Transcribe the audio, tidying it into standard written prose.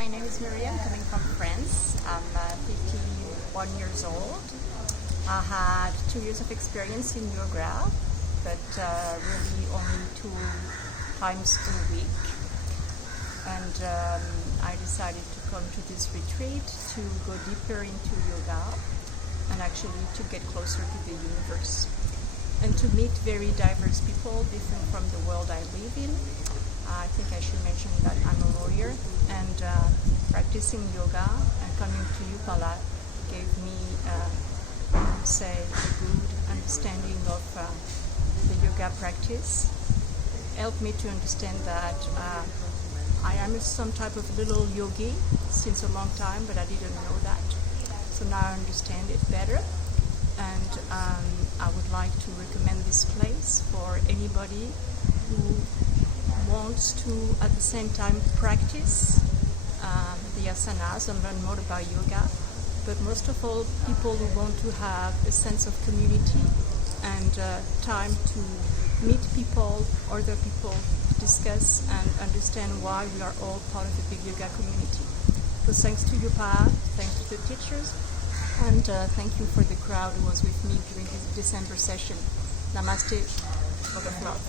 My name is Maria. I'm coming from France. I'm 51 years old. I had 2 years of experience in yoga, but really only 2 times a week. And I decided to come to this retreat to go deeper into yoga and actually to get closer to the universe and to meet very diverse people, different from the world I live in. I think I should mention that I'm a lawyer, and practicing yoga and coming to Upaya gave me, a good understanding of the yoga practice. Helped me to understand that I am some type of little yogi since a long time, but I didn't know that. So now I understand it better, and I would like to recommend this place for anybody who wants to at the same time practice the asanas and learn more about yoga, but most of all people who want to have a sense of community and time to meet people, other people, discuss and understand why we are all part of a big yoga community. So thanks to Upaya, thanks to the teachers, and thank you for the crowd who was with me during this December session. Namaste, lot of love.